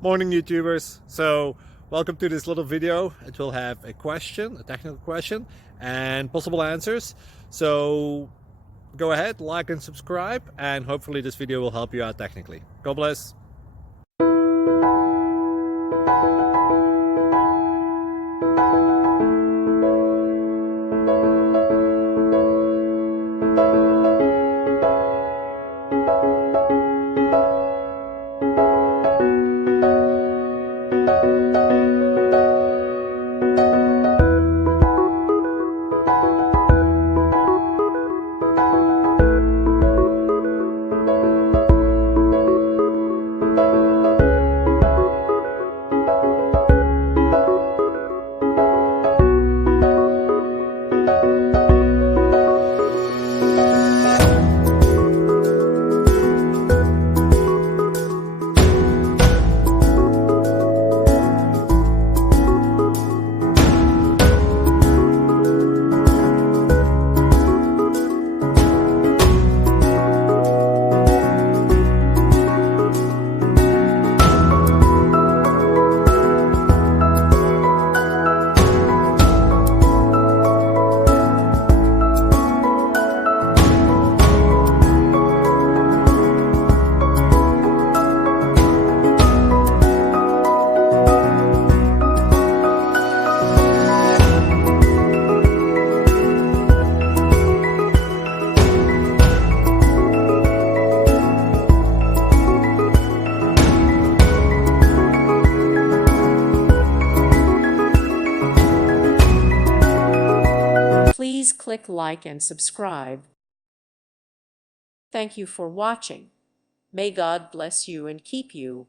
Morning YouTubers. So welcome to this little video. It will have a question, a technical question, and possible answers. So go ahead, like and subscribe, and hopefully this video will help you out technically. God bless. Please click like and subscribe. Thank you for watching. May God bless you and keep you.